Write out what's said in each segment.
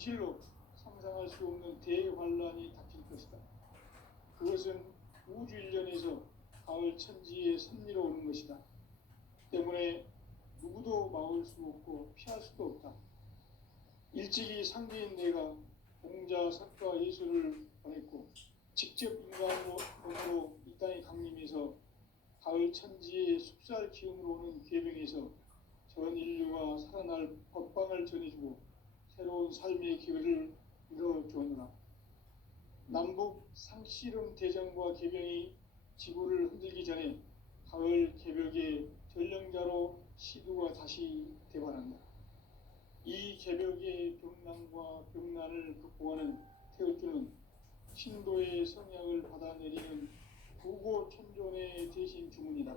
실로 상상할 수 없는 대환란이 닥칠 것이다. 그것은 우주 일련에서 가을 천지에 섭리로 오는 것이다. 때문에 누구도 막을 수 없고 피할 수도 없다. 일찍이 상대인 내가 공자, 석가, 예수를 보냈고 직접 인간으로 이 땅에 강림해서 가을 천지의 숲살 기운으로 오는 계병에서 전 인류가 살아날 법방을 전해주고 새로운 삶의 기회를 이뤄주었노라. 남북 상씨름 대전과 계병이 지구를 흔들기 전에 가을 개벽의 전령자로 시두가 다시 대발한다. 이 개벽의 병난과 병난을 극복하는 태울주는 신도의 성약을 받아내리는 부고천존의 대신 주문이다.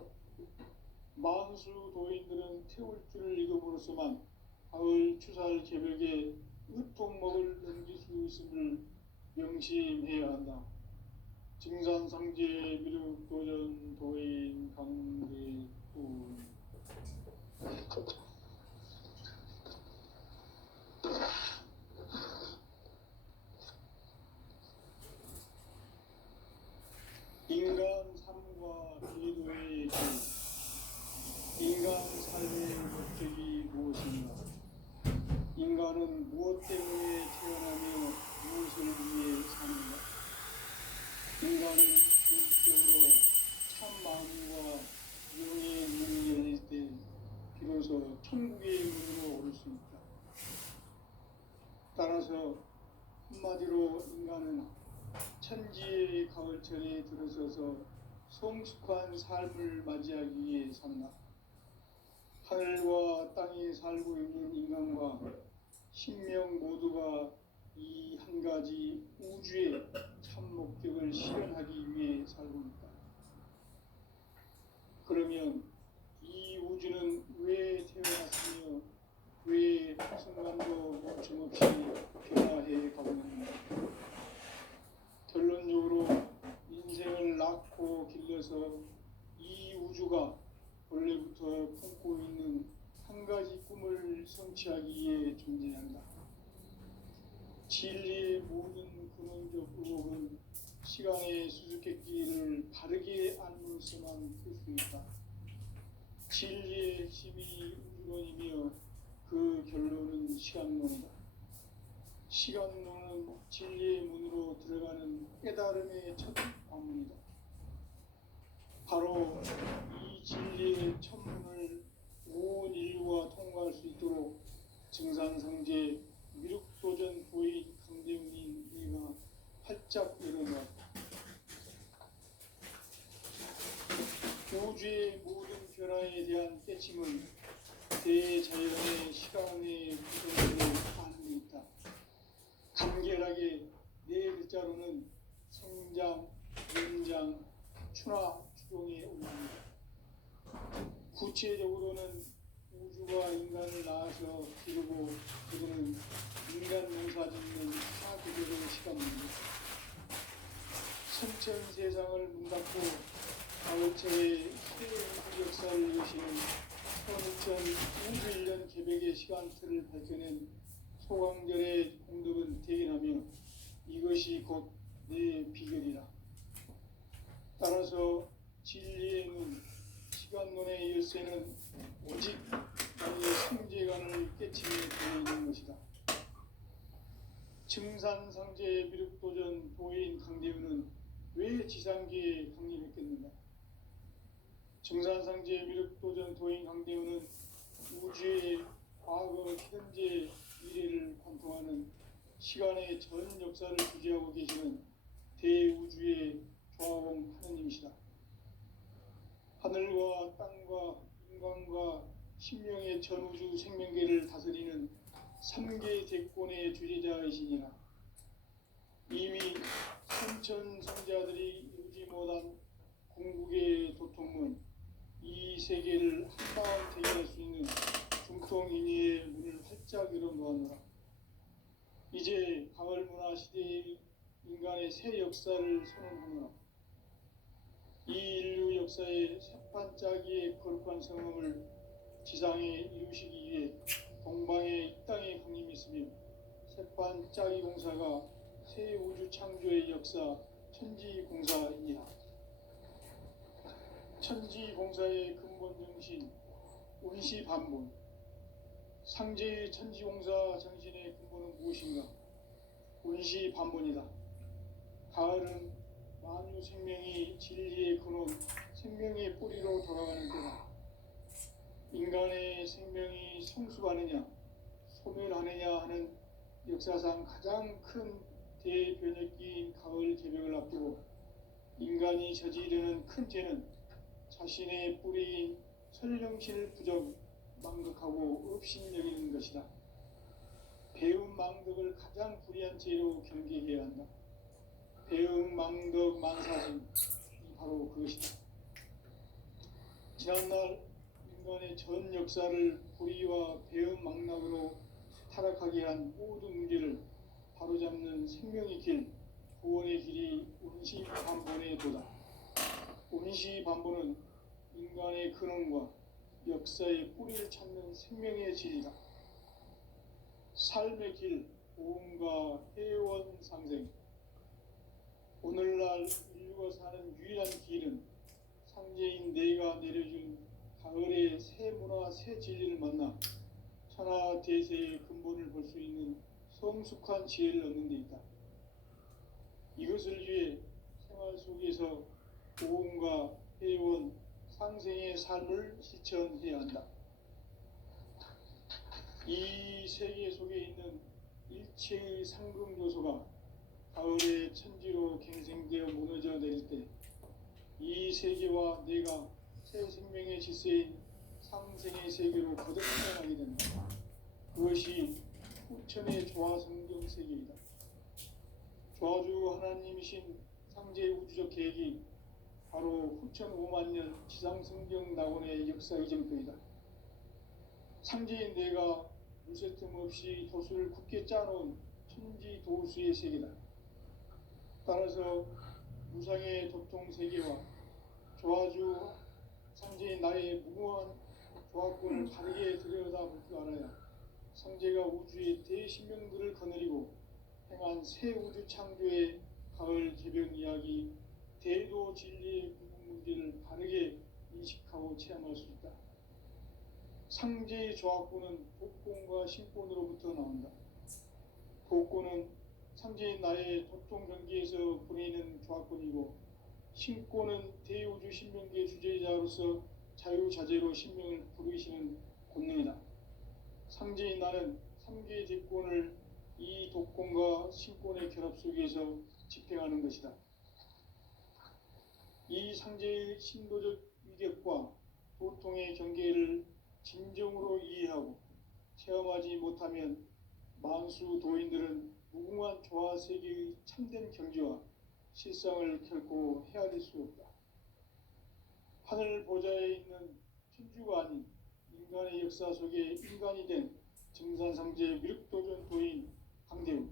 만수 도인들은 태울주를 읽음으로써만 가을 추살 개벽에 으통먹을 넘길 수 있음을 명심해야 한다. 증산상제 미륵도전 도인 강대군. 인간 삶과 기도의 길. 인간 삶의 목적이 무엇인가? 인간은 무엇 때문에 태어나며 무엇을 위해 사는가? 인간은 궁극적으로 참 마음과 영의 문이 열릴 때 비로소 천국의 문으로 올 수 있다. 따라서 한마디로 인간은 천지의 가을철에 들어서서 성숙한 삶을 맞이하기 위해 산다. 하늘과 땅에 살고 있는 인간과 신명 모두가 이 한 가지 우주의 참 목적을 실현하기 위해 살고 있다. 그러면 이 우주는 왜 태어났으며 왜 한순간도 멈춤없이 변화해 가고 있는가? 결론적으로 인생을 낳고 길러서 이 우주가 원래부터 품고 있는 한 가지 꿈을 성취하기 위해 존재한다. 진리의 모든 근원적 의혹은 시간의 수수께끼를 바르게 알므로써만 풀 수 있다. 진리의 핵심이 우주론이며 그 결론은 시간론이다. 시간론은 진리의 문으로 들어가는 깨달음의 첫 관문이다. 바로 이 진리의 첫문을 온 인류가 통과할 수 있도록 증산상제 미륵도전 도인 강대훈인 내가 활짝 열어놓았다. 우주의 모든 변화에 대한 깨침은 대자연의 시간의 구성으로 가는 데 있다. 간결하게 네 글자로는 생장, 연장, 추나 추동에 올라옵니다. 구체적으로는 우주가 인간을 낳아서 기르고 그들은 인간 농사 짓는 사구조의 시간입니다. 성천 세상을 문닫고 가을철에 새 역사를 여시는 선우천 우주 1년 개벽의 시간틀을 밝혀낸 소강절의 공덕은 대견하며 이것이 곧 내 비결이라. 따라서 진리의 문, 시간론의 열쇠는 오직 나의 성재관을 깨침에 들어있는 것이다. 증산상제 미륵도전 도인 강대훈은 왜 지상계에 강림했겠는가? 증산상제 미륵도전 도인 강대훈은 우주의 과거, 현재, 미래를 관통하는 시간의 전 역사를 주재하고 계시는 대우주의 조화공 하느님이시다. 하늘과 땅과 인간과 신명의 전우주 생명계를 다스리는 3계 대권의 주재자이시니라. 이미 성천 성자들이 이루지 못한 궁극의 도통문, 이 세계를 한마음 대기할 수 있는 중통인의의 문을 활짝 열어놓았노라. 이제 가을 문화 시대의 인간의 새 역사를 선언하노라. 이 인류 역사의 새반짝이의 거룩한 성음을 지상에 이루시기 위해 동방의 이 땅에 강림했으며 세판 짜기 공사가 새 우주 창조의 역사 천지공사입니다. 천지공사의 근본 정신 운시반본. 상제의 천지공사 정신의 근본은 무엇인가? 운시반본이다. 가을은 만유 생명이 진리의 근원, 생명의 뿌리로 돌아가는 때다. 인간의 생명이 성숙하느냐, 소멸하느냐 하는 역사상 가장 큰 대변혁기인 가을 개벽을 앞두고 인간이 저지르는 큰 죄는 자신의 뿌리인 설령신을 부정, 망덕하고 업신여기는 것이다. 배움 망덕을 가장 불의한 죄로 경계해야 한다. 배움 망덕 만사증이 바로 그것이다. 지난날 인간의 전 역사를 불의와 배움 망락으로 타락하게 한 모든 문제를 바로잡는 생명의 길, 구원의 길이 운시반본의 도다. 운시반본은 인간의 근원과 역사의 뿌리를 찾는 생명의 진리다. 삶의 길, 보험과 회원 상생. 오늘날 인류가 사는 유일한 길은 상제인 내가 내려준 가을의 새 문화, 새 진리를 만나 천하 대세의 근본을 볼 수 있는 성숙한 지혜를 얻는 데 있다. 이것을 위해 생활 속에서 보험과 회원, 상생의 삶을 실천해야 한다. 이 세계 속에 있는 일체의 상금 요소가 가을의 천지로 갱생되어 무너져 내릴 때 이 세계와 내가 새 생명의 질서인 상생의 세계로 거듭 태어나게 된다. 그것이 후천의 조화성경 세계이다. 조화주 하나님이신 상제 우주적 계획이 바로 후천 5만년 지상성경 낙원의 역사 이전거이다. 상제인 내가 무쇠틈 없이 도수를 굳게 짜놓은 천지 도수의 세계다. 따라서 무상의 도통 세계와 조화주 상제인 나의 무모한 조화권을 바르게 들여다볼 줄 알아야 상제가 우주의 대신명들을 거느리고 행한 새 우주 창조의 가을 개벽 이야기, 대도 진리의 구분 문제를 바르게 인식하고 체험할 수 있다. 상제의 조화권은 도권과 신권으로부터 나온다. 도권은 상제인 나의 도통 경계에서 보내는 조화권이고, 신권은 대우주 신명계의 주제자로서 자유자재로 신명을 부르시는 권능이다. 상제인 나는 3개의 대권을 이 도권과 신권의 결합 속에서 집행하는 것이다. 이 상제의 신도적 위격과 도통의 경계를 진정으로 이해하고 체험하지 못하면 만수 도인들은 무궁한 조화 세계의 참된 경지와 실상을 결코 헤아릴 수 없다. 하늘 보좌에 있는 천주가 아닌 인간의 역사 속에 인간이 된 정산상제 미륵도전 도인 강대우,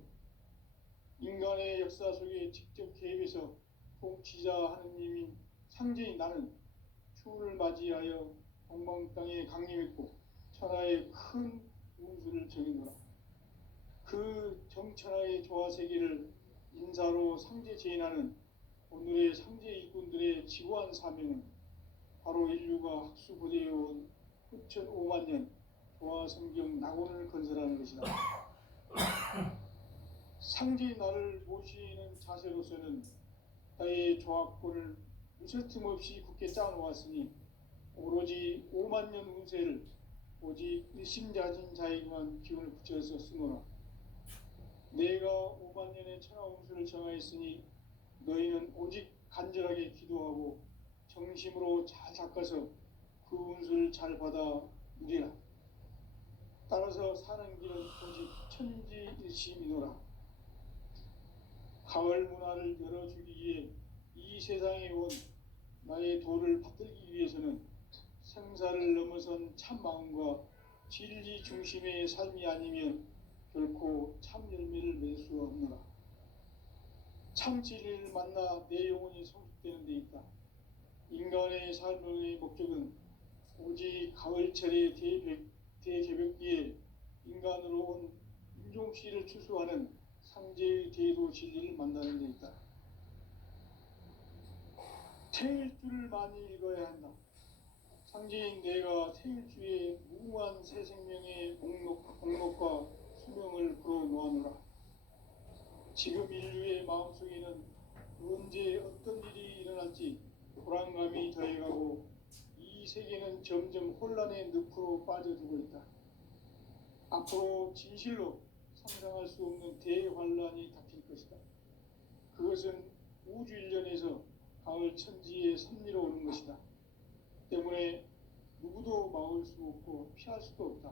인간의 역사 속에 직접 개입해서 통치자 하느님인 상제인 나는 추운을 맞이하여 동방 땅에 강림했고 천하의 큰 운수를 정해노라. 그 정천하의 조화세계를 인사로 상제 제인하는 오늘의 상제 일꾼들의 지구한 사명은 바로 인류가 학수부대해온 후천 5만년 조화성경 낙원을 건설하는 것이다. 상제의 나를 모시는 자세로서는 나의 조화권을 무쇠틈 없이 굳게 짜놓았으니 오로지 5만년 운세를 오직 일심자진 자에게만 기운을 붙여서 쓰노라. 내가 5만년의 천하 운수를 정하였으니 너희는 오직 간절하게 기도하고 정심으로 잘 닦아서 그 운수를 잘 받아 누리라. 따라서 사는 길은 오직 천지일심이노라. 가을 문화를 열어주기 위해 이 세상에 온 나의 도를 받들기 위해서는 생사를 넘어선 참 마음과 진리 중심의 삶이 아니면 결코 참 열매를 맺을 수 없노라. 참 진리를 만나 내 영혼이 성숙되는 데 있다. 인간의 삶의 목적은 오직 가을철의 대개벽기에 인간으로 온 임종씨를 추수하는 상제의 대도 진리를 만나는 데 있다. 태일주를 많이 읽어야 한다. 상제인 내가 태일주의 무궁한 새 생명의 목록과 수명을 풀어놓아노라. 지금 인류의 마음속에는 언제 어떤 일이 일어날지 불안감이 더해가고 이 세계는 점점 혼란의 늪으로 빠져들고 있다. 앞으로 진실로 상상할 수 없는 대환란이 닥칠 것이다. 그것은 우주 일련에서 가을 천지의 섭리로 오는 것이다. 때문에 누구도 막을 수 없고 피할 수도 없다.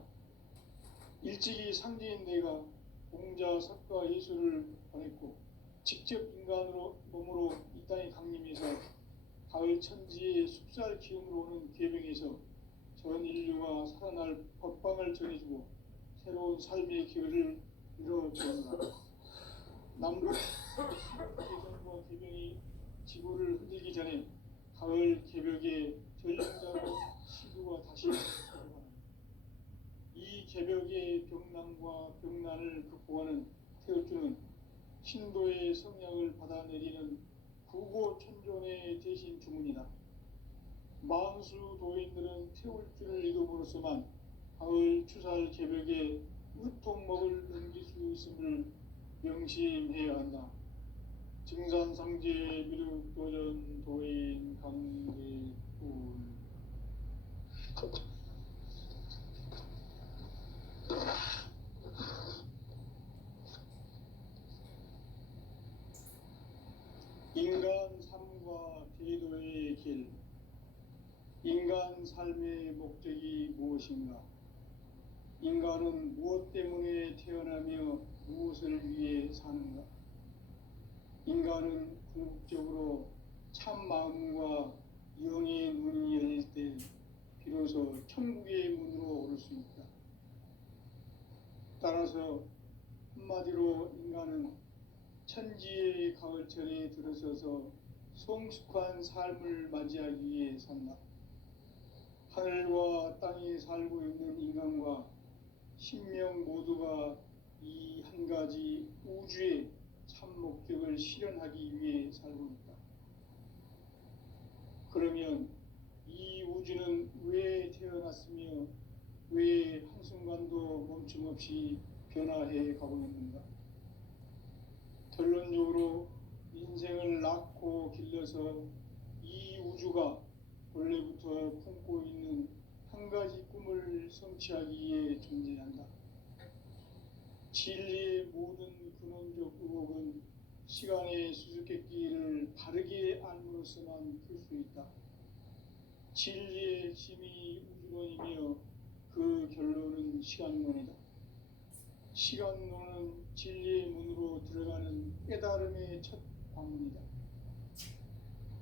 일찍이 상제인 내가 공자, 석가, 예수를 보냈고 직접 인간으로 몸으로 이 땅에 강림해서 가을 천지의 숲살 기운으로 오는 계병에서 전 인류가 살아날 법방을 전해주고 새로운 삶의 기회를 이뤄주었다. 남북 개성과 계병이 지구를 흔들기 전에 가을 개벽의 전령자로 시구가 다시 일어난다. 이 개벽의 병난과 병난을 극복하는 태울주는 신도의 성약을 받아내리는 구고천존의 대신 주문이다. 만수 도인들은 태울주를 읽음으로써만 가을 추살 개벽의 으통목을 넘길 수 있음을 명심해야 한다. 증산상제 미륵도전 도인 강대군. 인간 삶과 제도의 길. 인간 삶의 목적이 무엇인가? 인간은 무엇 때문에 태어나며 무엇을 위해 사는가? 인간은 궁극적으로 참 마음과 영의 문이 열릴 때 비로소 천국의 문으로 오를 수 있다. 따라서 한마디로 인간은 천지의 가을철에 들어서서 성숙한 삶을 맞이하기 위해 산다. 하늘과 땅에 살고 있는 인간과 신명 모두가 이 한 가지 우주의 참 목적을 실현하기 위해 살고 있다. 그러면 이 우주는 왜 태어났으며 왜 한순간도 멈춤없이 변화해 가고 있는가? 결론적으로 인생을 낳고 길러서 이 우주가 원래부터 품고 있는 한 가지 꿈을 성취하기 위해 존재한다. 진리의 모든 근원적 의혹은 시간의 수수께끼를 바르게 알므로써만 풀 수 있다. 진리의 핵심이 우주론이며 그 결론은 시간론이다. 시간론은 진리의 문으로 들어가는 깨달음의 첫 방문이다.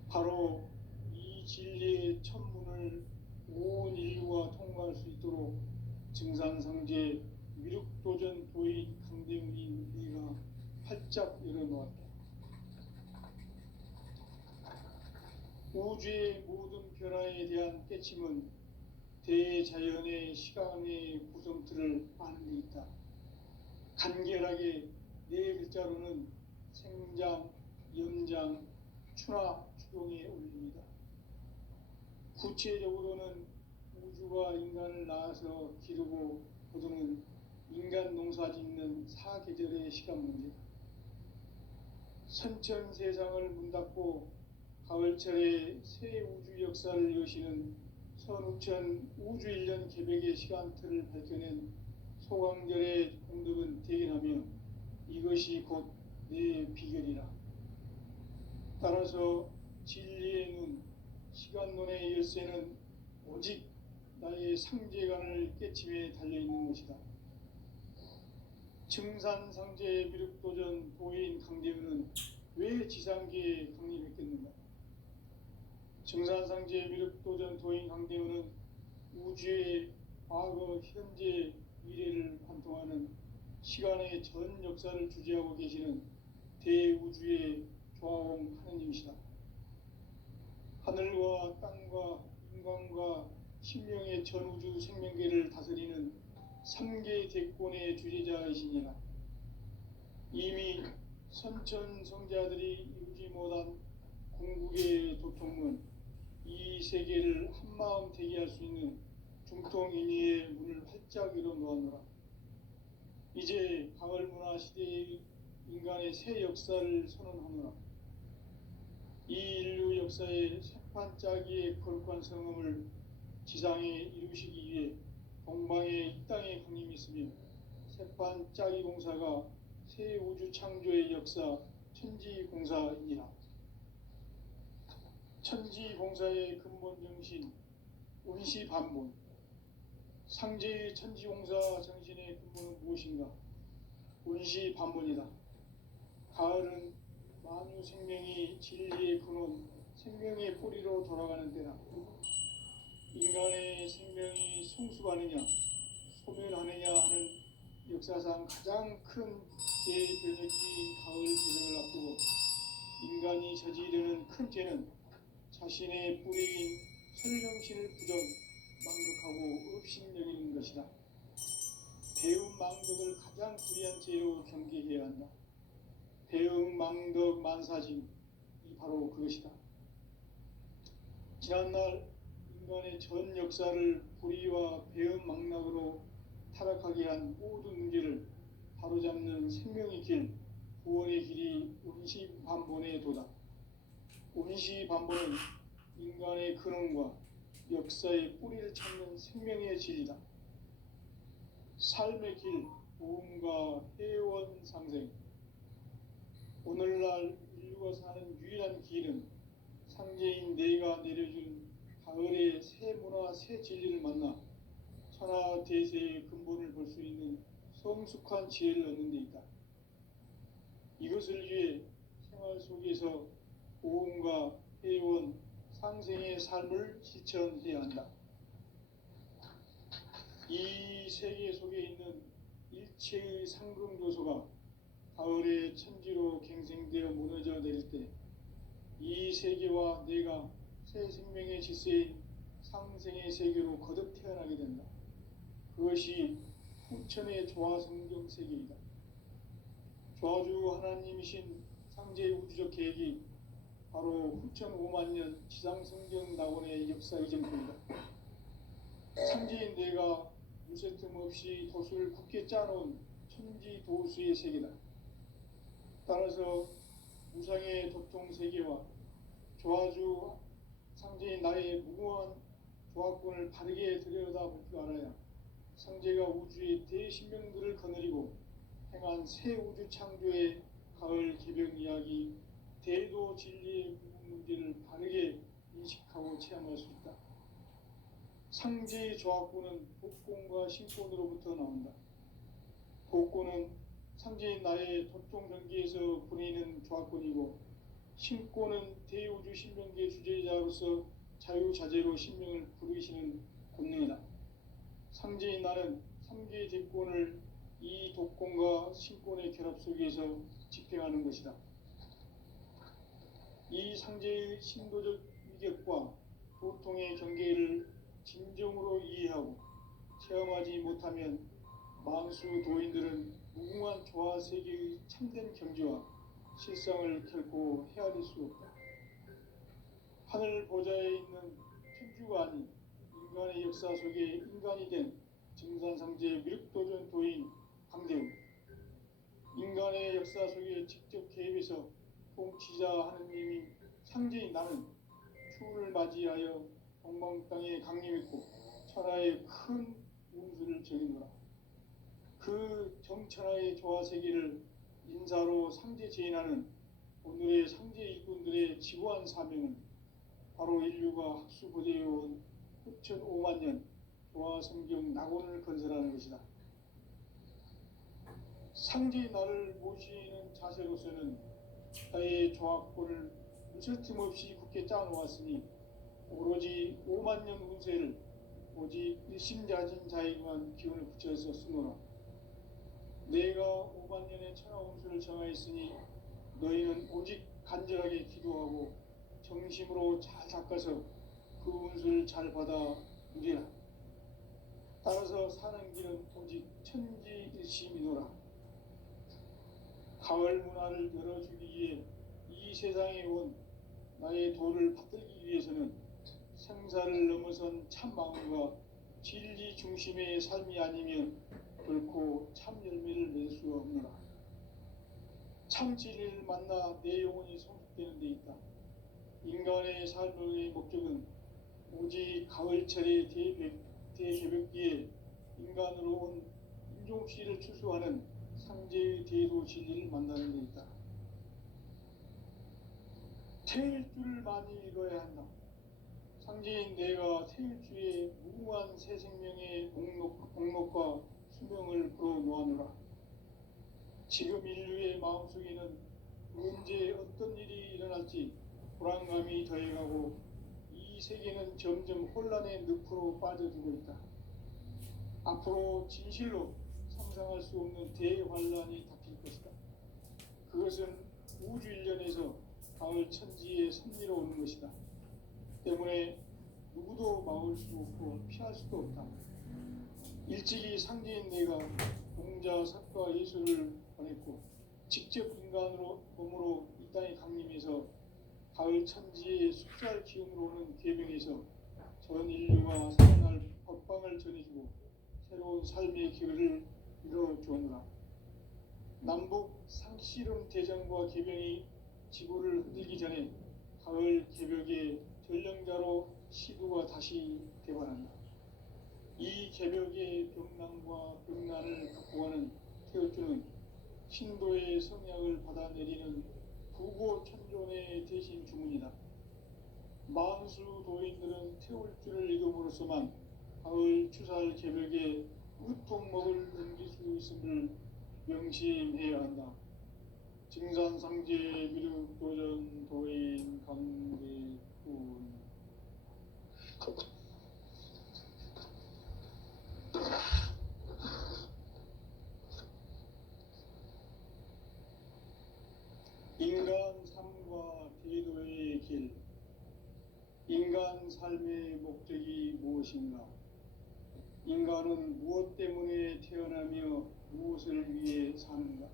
바로 이 진리의 첫 문을 온 인류가 통과할 수 있도록 증산상제 미륵도전 도인 강대훈이 우리가 활짝 열어놓았다. 우주의 모든 변화에 대한 깨침은 대자연의 시간의 구성틀을 아는 데 있다. 간결하게 네 글자로는 생장, 연장, 추나 추동에 올립니다. 구체적으로는 우주가 인간을 낳아서 기르고 거두는 인간 농사 짓는 사계절의 시간 문제다. 선천 세상을 문닫고 가을철에 새 우주 역사를 여시는 선우천 우주 일년 개벽의 시간틀을 밝혀낸 소강절의 공덕은 대견하며 이것이 곧 내 비결이라. 따라서 진리의 눈, 시간론의 열쇠는 오직 나의 상제관을 깨침에 달려있는 것이다. 증산상제 미륵도전 도인 강대훈은 왜 지상계에 강림했겠는가? 증산상제 미륵도전 도인 강대훈은 우주의 과거, 현재, 미래를 관통하는 시간의 전 역사를 주재하고 계시는 대우주의 조화홍 하느님이시다. 하늘과 땅과 인간과 신명의 전우주 생명계를 다스리는 3개 대권의 주재자이시니라. 이미 선천성자들이 이루지 못한 궁극의 도통은 이 세계를 한마음 되게 할 수 있는 중통인의의 문을 활짝 열어 놓았노라. 이제 가을 문화 시대의 인간의 새 역사를 선언하노라. 이 인류 역사의 새판짜기의 거룩한 성음을 지상에 이루시기 위해 동방의 이 땅에 강림했으며 새판짜기 공사가 새 우주 창조의 역사 천지공사이니라. 천지공사의 근본 정신 운시반본. 상제의 천지공사 정신의 근본은 무엇인가? 운시반본이다. 가을은 만유 생명이 진리의 근원, 생명의 뿌리로 돌아가는 때다. 인간의 생명이 성숙하느냐, 소멸하느냐 하는 역사상 가장 큰 대변혁기인 가을 개명을 앞두고 인간이 저지르는 큰 죄는 자신의 뿌리인 설령신을 부정, 망극하고 업신여기는 것이다. 배움 망덕을 가장 불의한 죄로 경계해야 한다. 배움 망덕 만사짐이 바로 그것이다. 지난날 인간의 전 역사를 불의와 배움 망락으로 타락하게 한 모든 문제를 바로잡는 생명의 길, 구원의 길이 운시반본의 도다. 운시반본은 인간의 근원과 역사의 뿌리를 찾는 생명의 진리다. 삶의 길, 보험과 회원 상생. 오늘날 인류가 사는 유일한 길은 상제인 내가 내려준 가을의 새 문화, 새 진리를 만나 천하 대세의 근본을 볼 수 있는 성숙한 지혜를 얻는 데 있다. 이것을 위해 생활 속에서 보험과 회원, 상생의 삶을 실천해야 한다. 이 세계 속에 있는 일체의 상금 요소가 가을의 천지로 갱생되어 무너져 내릴 때 이 세계와 내가 새 생명의 질서인 상생의 세계로 거듭 태어나게 된다. 그것이 후천의 조화성경 세계이다. 조화주 하나님이신 상제의 우주적 계획이 바로 후천 5만 년 지상성경 낙원의 역사 이전표이다. 상제인 내가 무쇠 틈 없이 도수를 굳게 짜놓은 천지 도수의 세계다. 따라서 무상의 도통 세계와 조화주 상제인 나의 무궁한 조화권을 바르게 들여다볼 줄 알아야 상제가 우주의 대신명들을 거느리고 행한 새 우주 창조의 가을 개병 이야기, 대도 진리의 문제를 바르게 인식하고 체험할 수 있다. 상제의 조화권은 복권과 신권으로부터 나온다. 복권은 상제인 나의 도통 경계에서 보내는 조화권이고, 신권은 대우주 신명계 주제자로서 자유자재로 신명을 부르시는 권능이다. 상제인 나는 3개 대권을 이 독권과 신권의 결합 속에서 집행하는 것이다. 이 상제의 신도적 위격과 도통의 경계를 진정으로 이해하고 체험하지 못하면 만수 도인들은 무궁한 조화 세계의 참된 경지와 실상을 결코 헤아릴 수 없다. 하늘 보좌에 있는 천주가 아닌 인간의 역사 속에 인간이 된 증산상제의 미륵도전 도인 강대우, 인간의 역사 속에 직접 개입해서 통치자 하느님인 상제인 나는 추운을 맞이하여 동방 땅에 강림했고 천하의 큰 운수를 정해노라. 그 정천하의 조화 세계를 인사로 상제 제인하는 오늘의 상제 일꾼들의 지고한 사명은 바로 인류가 학수고대해온 후천 5만 년 조화 성경 낙원을 건설하는 것이다. 상제의 나를 모시는 자세로서는 나의 조화권을 무슨 틈 없이 굳게 짜놓았으니 오로지 5만 년 운세를 오직 일심자진 자에게만 기운을 붙여서 쓰노라. 내가 5만 년의 천하 운수를 정하였으니 너희는 오직 간절하게 기도하고 정심으로 잘 닦아서 그 운수를 잘 받아 누리라. 따라서 사는 길은 오직 천지일심이노라. 가을 문화를 열어주기 위해 이 세상에 온 나의 도를 받들기 위해서는 생사를 넘어선 참 마음과 진리 중심의 삶이 아니면 결코 참 열매를 낼 수 없노라. 참 진리를 만나 내 영혼이 성숙되는 데 있다. 인간의 삶의 목적은 오직 가을철의 대개벽기에 인간으로 온 인종씨를 추수하는 상제의 대도 진리를 만나는 데 있다. 태일 줄을 많이 읽어야 한다. 상제인 내가 태일주의 무궁한 새 생명의 목록과 수명을 풀어놓아노라. 지금 인류의 마음속에는 언제 어떤 일이 일어날지 불안감이 더해가고 이 세계는 점점 혼란의 늪으로 빠져들고 있다. 앞으로 진실로 상상할 수 없는 대환란이 닥칠 것이다. 그것은 우주 일련에서 가을 천지의 섭리로 오는 것이다. 때문에 누구도 막을 수 없고 피할 수도 없다. 일찍이 상제인 내가 공자, 석가, 예수를 보냈고 직접 인간으로 몸으로 이 땅에 강림해서 가을 천지의 숫살 기운으로 오는 계명에서 전 인류가 살아날 법방을 전해주고 새로운 삶의 기회를 이뤄주었노라. 남북 상씨름 대전과 계병이 지구를 흔들기 전에 가을 개벽의 전령자로 시두가 다시 개발한다. 이 개벽의 병난과 병난을 극복하는 태울주는 신도의 성약을 받아내리는 부고천존의 대신 주문이다. 만수 도인들은 태울주를 읽음으로써만 가을 추살 개벽에 우통목을 넘길 수 있음을 명심해야 한다. 증산상제 미륵도전 도인 강대군. 인간 삶과 대도의 길. 인간 삶의 목적이 무엇인가? 인간은 무엇 때문에 태어나며 무엇을 위해 사는가?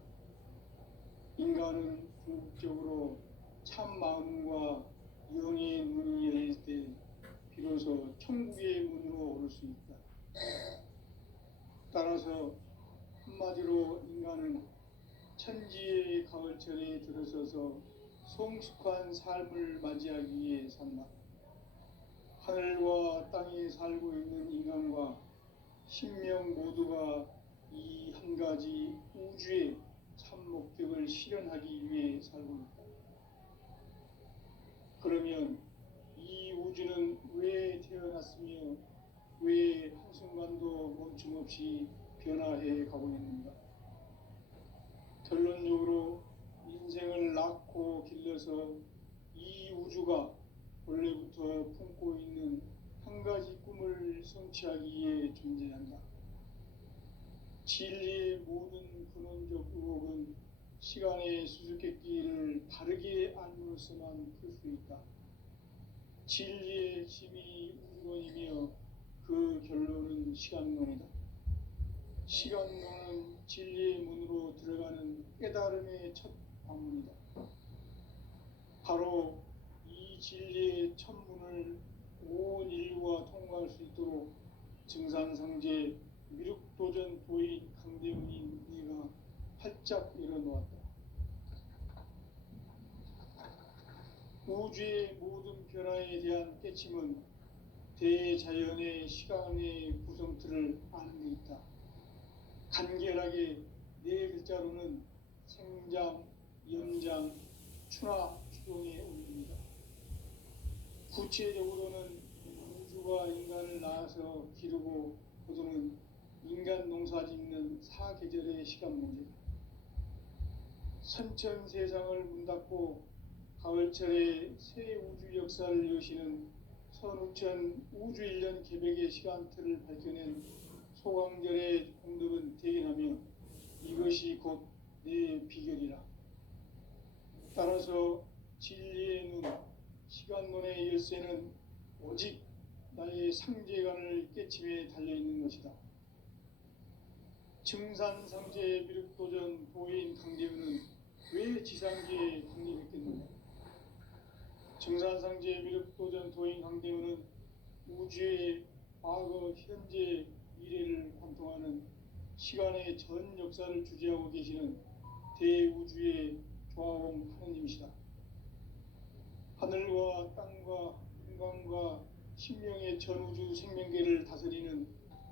인간은 궁극적으로 참 마음과 영의 눈이 열릴 때 비로소 천국의 문으로 오를 수 있다. 따라서 한마디로 인간은 천지의 가을철에 들어서서 성숙한 삶을 맞이하기 위해 산다. 하늘과 땅에 살고 있는 인간과 신명 모두가 이 한 가지 우주의 참 목적을 실현하기 위해 살고 있다. 그러면 이 우주는 왜 태어났으며 왜 한순간도 멈춤없이 변화해 가고 있는가? 결론적으로 인생을 낳고 길러서 이 우주가 원래부터 품고 있는 한 가지 꿈을 성취하기 위해 존재한다. 진리의 모든 근원적 의혹은 시간의 수수께끼를 바르게 알므로서만 풀 수 있다. 진리의 핵심이 우주론이며 그 결론은 시간론이다. 시간론은 진리의 문으로 들어가는 깨달음의 첫 방문이다. 바로 이 진리의 첫 문을 온 인류가 통과할 수 있도록 증산상제 미륵도전 도인 강대훈인 네가 활짝 열어놓았다. 우주의 모든 변화에 대한 깨침은 대자연의 시간의 구성틀을 아는 데 있다. 간결하게 네 글자로는 생장, 연장, 추나 추동의 원리입니다. 구체적으로는 우주가 인간을 낳아서 기르고 거두는 인간 농사 짓는 사계절의 시간 문제. 선천 세상을 문 닫고 가을철에 새 우주 역사를 여시는 선우천 우주 1년 개벽의 시간틀을 밝혀낸 소강절의 공덕은 대견하며 이것이 곧 내 비결이라. 따라서 진리의 눈, 시간론의 열쇠는 오직 나의 상제관을 깨침에 달려있는 것이다. 증산상제 미륵도전 도인 강대훈은 이상기에 강림했겠는가. 정산상제 미륵도전 도인 강대우는 우주의 과거, 현재, 미래를 관통하는 시간의 전 역사를 주재하고 계시는 대우주의 조화원 하느님이시다. 하늘과 땅과 인간과 신명의 전우주 생명계를 다스리는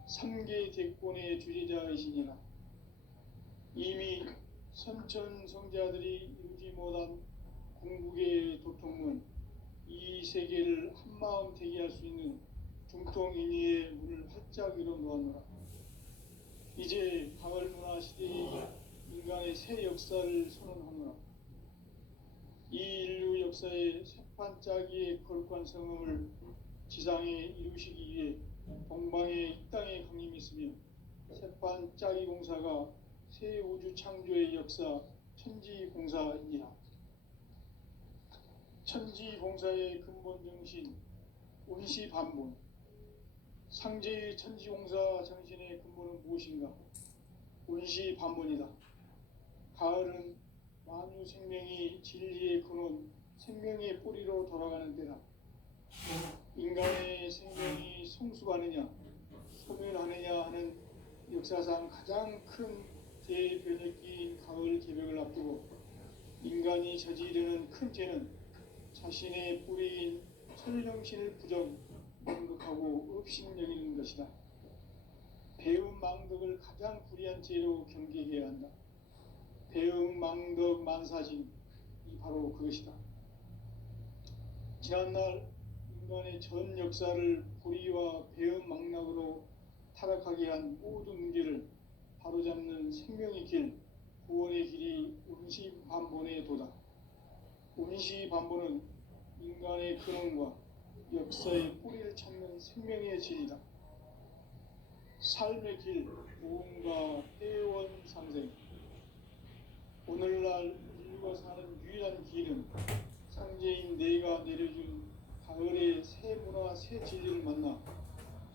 삼계 대권의 주재자이시니라. 이미 선천성자들이 이루지 못한 궁극의 도통은 이 세계를 한마음 되게 할 수 있는 중통인의의 문을 활짝 열어 놓았노라. 이제 가을 문화 시대의 인간의 새 역사를 선언하노라. 이 인류 역사의 새판짜기의 거룩한 성음을 지상에 이루시기 위해 동방의 이 땅에 강림했으며 새판짜기 공사가 새 우주 창조의 역사 천지공사이니라. 천지공사의 근본 정신 운시반본. 상제의 천지공사 정신의 근본은 무엇인가? 운시반본이다. 가을은 만유 생명이 진리의 근원, 생명의 뿌리로 돌아가는 때다. 인간의 생명이 성숙하느냐, 소멸하느냐 하는 역사상 가장 큰 대변혁기인 가을 개벽을 앞두고 인간이 저지르는 큰 죄는 자신의 뿌리인 천령신을 부정망덕하고 업신여기는 것이다. 배움 망덕을 가장 불의한 죄로 경계해야 한다. 배움 망덕 만사진, 이 바로 그것이다. 지난날 인간의 전 역사를 불의와 배움 망락으로 타락하게 한 모든 문제를 바로잡는 생명의 길, 구원의 길이 운시반본의 도다. 운시반본은 인간의 근원과 역사의 뿌리를 찾는 생명의 진이다. 삶의 길, 무언가 회원 상생. 오늘날 인류가 사는 유일한 길은 상제인 내가 내려준 가을의 새 문화, 새 진리를 만나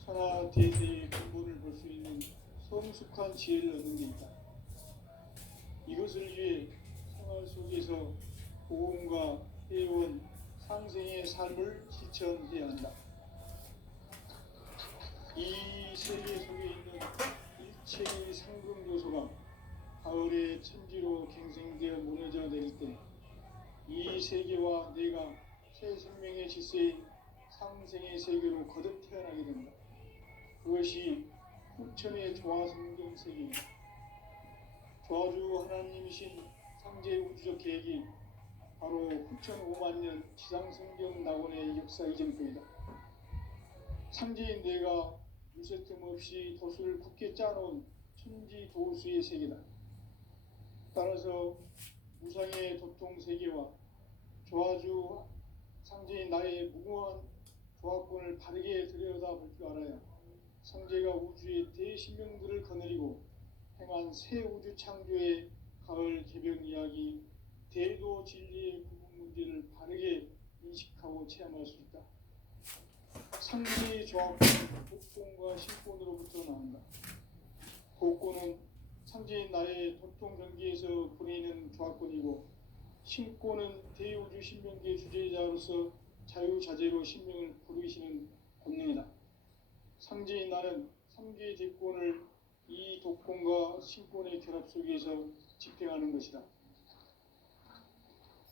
천하대세의 근본을 볼 수 있는 성숙한 지혜를 얻는 데 있다. 이것을 위해 생활 속에서 보험과 회원, 상생의 삶을 실천해야 한다. 이 세계 속에 있는 일체의 상금 요소가 가을의 천지로 갱생되어 무너져 내릴 때 이 세계와 내가 새 생명의 질서인 상생의 세계로 거듭 태어나게 된다. 그것이 후천의 조화성경 세계입니다. 조화주 하나님이신 상제 우주적 계획이 바로 후천 5만년 지상성경 낙원의 역사 이전부이다. 상제인 내가 무쇠틈 없이 도수를 굳게 짜놓은 천지도수의 세계다. 따라서 무상의 도통 세계와 조화주 상제인 나의 무궁한 조화권을 바르게 들여다볼 줄 알아야 상제가 우주의 대신명들을 거느리고 행한 새 우주 창조의 가을 개벽 이야기, 대도 진리의 구분 문제를 바르게 인식하고 체험할 수 있다. 상제의 조화권은 복권과 신권으로부터 나온다. 복권은 상제인 나의 도통 경계에서 부리는 조화권이고, 신권은 대우주 신명계 주제자로서 자유자재로 신명을 부르시는 권능이다. 상제인 나는 삼계의 대권을 이 독권과 신권의 결합 속에서 집행하는 것이다.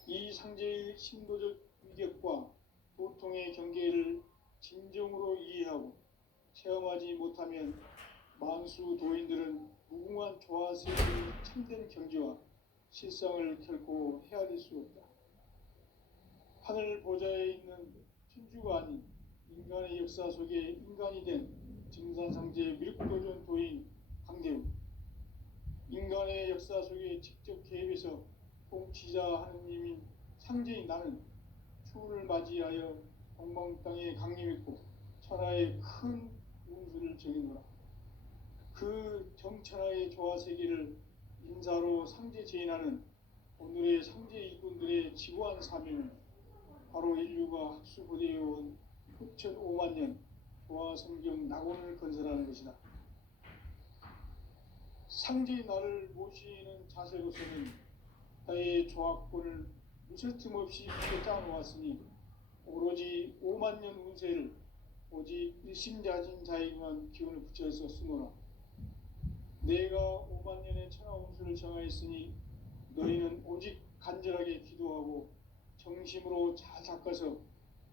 이 상제의 신도적 위격과 도통의 경계를 진정으로 이해하고 체험하지 못하면 만수 도인들은 무궁한 조화세계의 참된 경지와 실상을 결코 헤아릴 수 없다. 하늘 보좌에 있는 천주가 아닌 인간의 역사 속에 인간이 된 증산상제 미륵도전 도인 강대우, 인간의 역사 속에 직접 개입해서 통치자 하느님인 상제인 나는 추운을 맞이하여 동방 땅에 강림했고 천하의 큰 운수를 정해노라. 그 정천하의 조화세계를 인사로 상제 제인하는 오늘의 상제 일꾼들의 지구한 사명은 바로 인류가 학수고대해온 후천 5만년 조화성경 낙원을 건설하는 것이다. 상제의 나를 모시는 자세로서는 나의 조합권을 무쇠 틈 없이 짜놓았으니 오로지 5만 년 운세를 오직 일심자진 자에게만 기운을 붙여서 쓰노라. 내가 5만 년의 천하 운수를 정하였으니 너희는 오직 간절하게 기도하고 정심으로 잘 닦아서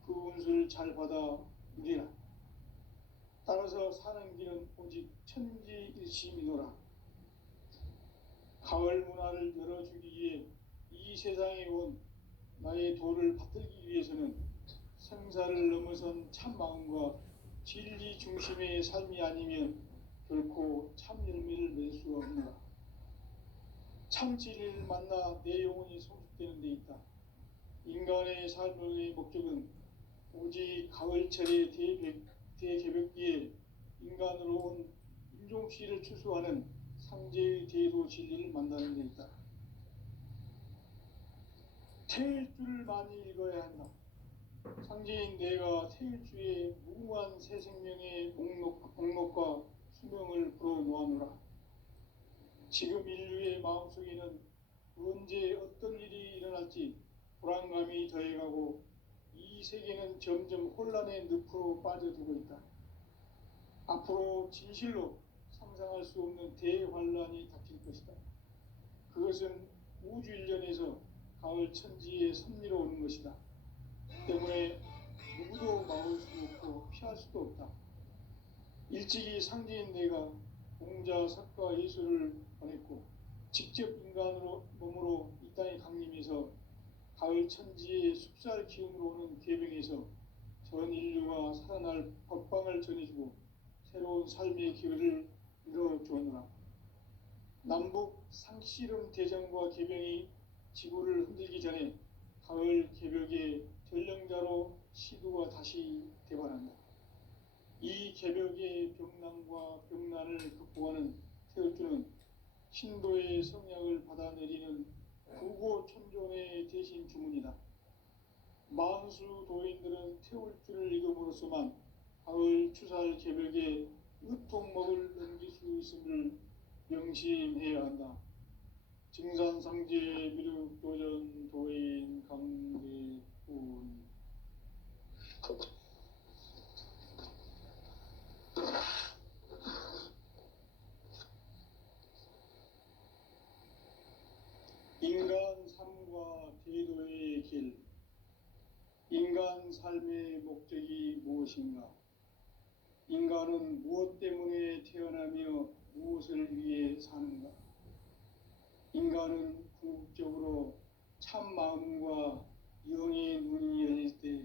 그 운수를 잘 받아 누리라. 따라서 사는 길은 오직 천지일심이노라. 가을 문화를 열어주기 위해 이 세상에 온 나의 도를 받들기 위해서는 생사를 넘어선 참 마음과 진리 중심의 삶이 아니면 결코 참 열매를 맺을 수가 없노라. 참 진리를 만나 내 영혼이 성숙되는 데 있다. 인간의 삶의 목적은 오직 가을철의 대개벽기에 인간으로 온 인종씨를 추수하는 상제의 대도 진리를 만나는 데 있다. 태일주를 많이 읽어야 한다. 상제인 내가 태일주의 무궁한 새 생명의 목록과 수명을 불어놓아노라. 지금 인류의 마음속에는 언제 어떤 일이 일어날지 불안감이 더해가고 이 세계는 점점 혼란의 늪으로 빠져들고 있다. 앞으로 진실로 상상할 수 없는 대환란이 닥칠 것이다. 그것은 우주 일련에서 가을 천지의 섭리로 오는 것이다. 때문에 누구도 막을 수 없고 피할 수도 없다. 일찍이 상제인 내가 공자, 석가, 예수를 보냈고 직접 인간으로 몸으로 이 땅에 강림해서 가을 천지의 숲살 기운으로 오는 계병에서 전 인류가 살아날 법방을 전해주고 새로운 삶의 기회를 이뤄주었노라. 남북 상씨름 대전과 계병이 지구를 흔들기 전에 가을 개벽의 전령자로 시도가 다시 대발한다. 이 개벽의 병난과 병난을 극복하는 태울주는 신도의 성약을 받아내리는 구고천존의 대신 주문이다. 만수 도인들은 태울주를 읽음으로써만 가을 추살 개벽에 으통먹을 넘길 수 있음을 명심해야 한다. 증산상제 미륵도전 도인 강대훈. 인간 삶과 대도의 길. 인간 삶의 목적이 무엇인가? 인간은 무엇 때문에 태어나며 무엇을 위해 사는가? 인간은 궁극적으로 참 마음과 영의 문이 열릴 때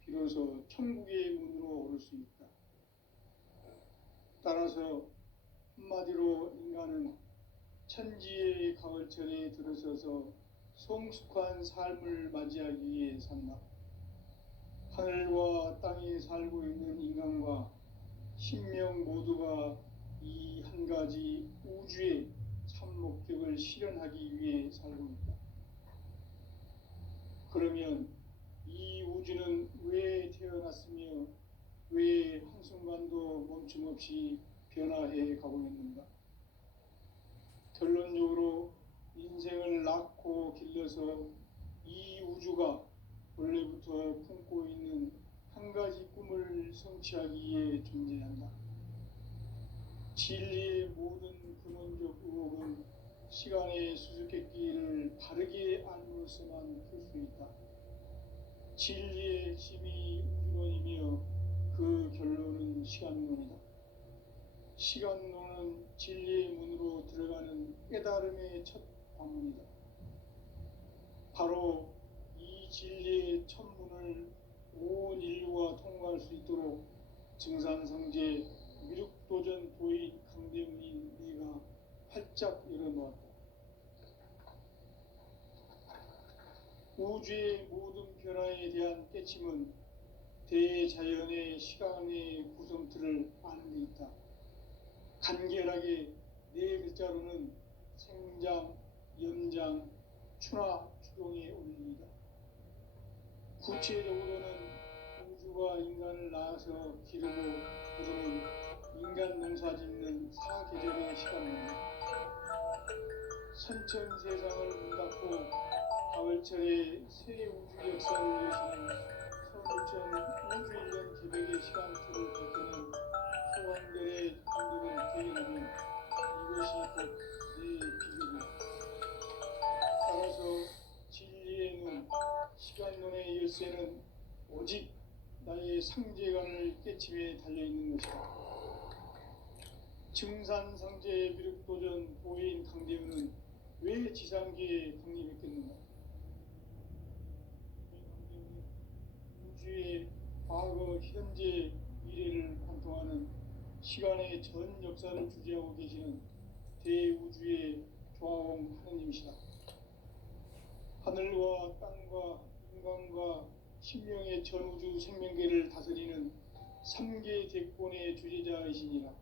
비로소 천국의 문으로 오를 수 있다. 따라서 한마디로 인간은 천지의 가을철에 들어서서 성숙한 삶을 맞이하기 위해 산다. 하늘과 땅에 살고 있는 인간과 신명 모두가 이 한 가지 우주의 참 목적을 실현하기 위해 살고 있다. 그러면 이 우주는 왜 태어났으며 왜 한순간도 멈춤없이 변화해 가고 있는가? 결론적으로 인생을 낳고 길러서 이 우주가 원래부터 품고 있는 한 가지 꿈을 성취하기 위해 존재한다. 진리의 모든 근원적 의혹은 시간의 수수께끼를 바르게 알므로서만 풀 수 있다. 진리의 핵심이 우주론이며 그 결론은 시간론이다. 시간론은 진리의 문으로 들어가는 깨달음의 첫 방문이다. 바로 이 진리의 첫 문을 온 인류가 통과할 수 있도록 증산성제 미륵도전 도인 강대훈인 네가 활짝 열어놓았다. 우주의 모든 변화에 대한 깨침은 대자연의 시간의 구성틀을 아는 데 있다. 간결하게 네 글자로는 생장, 연장, 추나 추동의 원리이다. 구체적으로는 우주가 인간을 낳아서 기르고 거두는 인간 농사 짓는 사계절의 시간입니다. 선천 세상을 문 닫고 가을철에 새 우주 역사를 여시는 서부천 우주일년 개벽의 시간표를 밝히는 소환별의 감독을 대견하면 이것이 곧 내 비극이다. 따라서 진리의 눈, 시간론의 열쇠는 오직 나의 상제관을 깨침에 달려있는 것이다. 증산상제 미륵도전 도인 강대우는 왜 지상계에 강림했겠는가? 강대우는 우주의 과거, 현재, 미래를 관통하는 시간의 전 역사를 주재하고 계시는 대우주의 조화홍 하느님이시다. 하늘과 땅과 인간과 신명의 전우주 생명계를 다스리는 3계 대권의 주재자이시니라.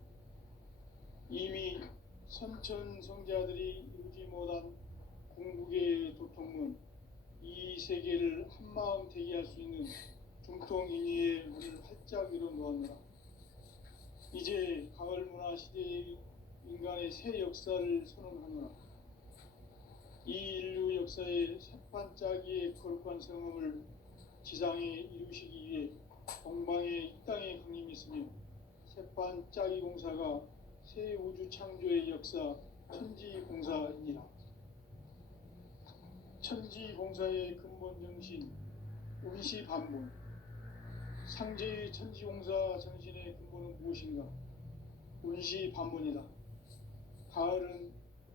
이미 선천성자들이 이루지 못한 궁극의 도통문, 이 세계를 한마음 되게 할 수 있는 중통인의의 문을 활짝 열어놓았노라. 이제 가을 문화 시대의 인간의 새 역사를 선언하노라. 이 인류 역사의 새판짜기의 거룩한 성음을 지상에 이루시기 위해 동방의 이 땅에 강림했으며 새판짜기 공사가 새 우주 창조의 역사 천지공사이니라. 천지공사의 근본 정신 운시반본. 상제의 천지공사 정신의 근본은 무엇인가? 운시반본이다. 가을은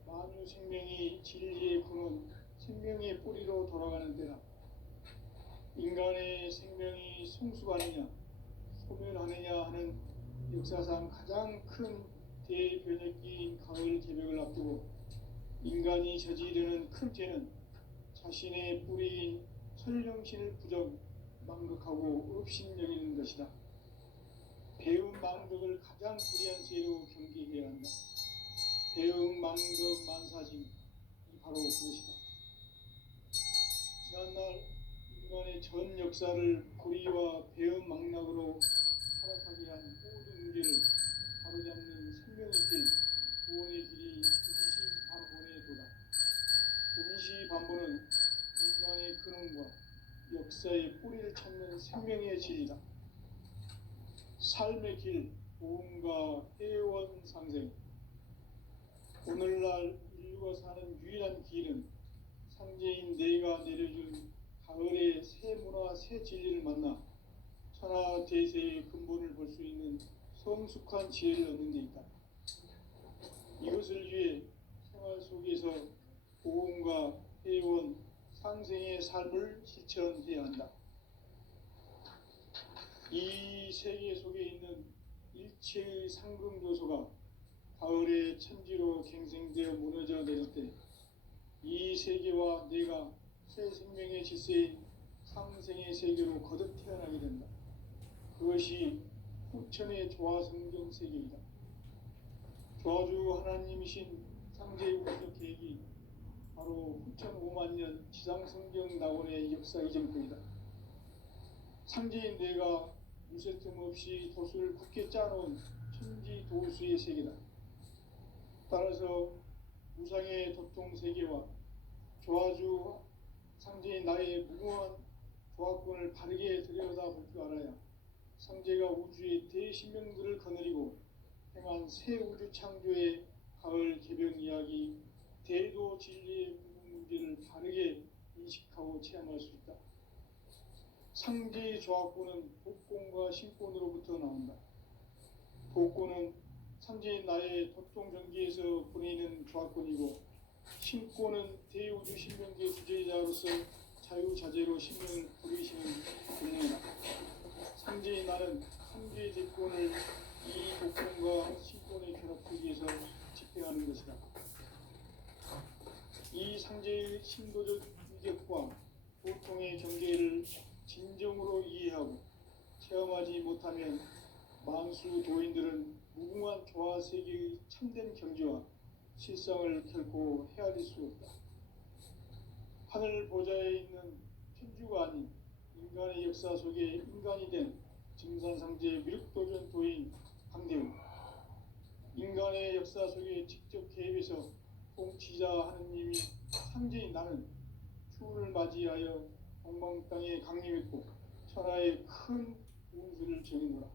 만유 생명이 진리의 근원, 생명의 뿌리로 돌아가는 때다. 인간의 생명이 성숙하느냐, 소멸하느냐 하는 역사상 가장 큰 대변혁기인 가을 개벽을 앞두고 인간이 저지르는 큰 죄는 자신의 뿌리인 설령신을 부정, 망극하고 업신여기는 것이다. 배움 망덕을 가장 불의한 죄로 경계해야 한다. 배움 망덕 만사짐, 이 바로 그것이다. 지난날 인간의 전 역사를 불의와 배움 망락으로 타락하게 한 모든 문제를 바로잡는 생명의 길, 구원의 길이 운시반본의 도다. 운시반본은 인간의 근원과 역사의 뿌리를 찾는 생명의 진리다. 삶의 길, 보험과 회원 상생. 오늘날 인류가 사는 유일한 길은 상제인 내가 내려준 가을의 새 문화, 새 진리를 만나 천하 대세의 근본을 볼 수 있는 성숙한 지혜를 얻는 데 있다. 이것을 위해 생활 속에서 보험과 회원, 상생의 삶을 실천해야 한다. 이 세계 속에 있는 일체의 상금조소가 가을의 천지로 갱생되어 무너져 내릴 때 이 세계와 내가 새 생명의 질서인 상생의 세계로 거듭 태어나게 된다. 그것이 후천의 조화성경 세계이다. 조화주 하나님이신 상제의 우주적 계획이 바로 후천 5만 년 지상성경 낙원의 역사 이전부이다. 상제인 내가 유세틈 없이 도수를 굳게 짜놓은 천지 도수의 세계다. 따라서 우상의 도통 세계와 조화주 상제인 나의 무궁한 조화권을 바르게 들여다볼 줄 알아야 상제가 우주의 대신명들을 거느리고 행한 새 우주 창조의 가을 개벽 이야기, 대도 진리의 문제를 바르게 인식하고 체험할 수 있다. 상제의 조화권은 복권과 신권으로부터 나온다. 복권은 상제인 나의 도통전기에서 보내는 조화권이고, 신권은 대우주 신명계 주제자로서 자유자재로 신명을 부리시는 분야이다. 상제인 나는 상제의 대권을 이 복권과 신권의 결합 속에서 집행하는 것이다. 이 상제의 신도적 위격과 보통의 경계를 진정으로 이해하고 체험하지 못하면 만수 도인들은 무궁한 조화세계의 참된 경지와 실상을 결코 헤아릴 수 없다. 하늘 보좌에 있는 천주가 아닌 인간의 역사 속에 인간이 된 증산상제 미륵도전 도인 강대우. 인간의 역사 속에 직접 개입해서 통치자 하느님이 상제인 나는 추운을 맞이하여 동방 땅에 강림했고 천하에 큰 운수를 정해노라.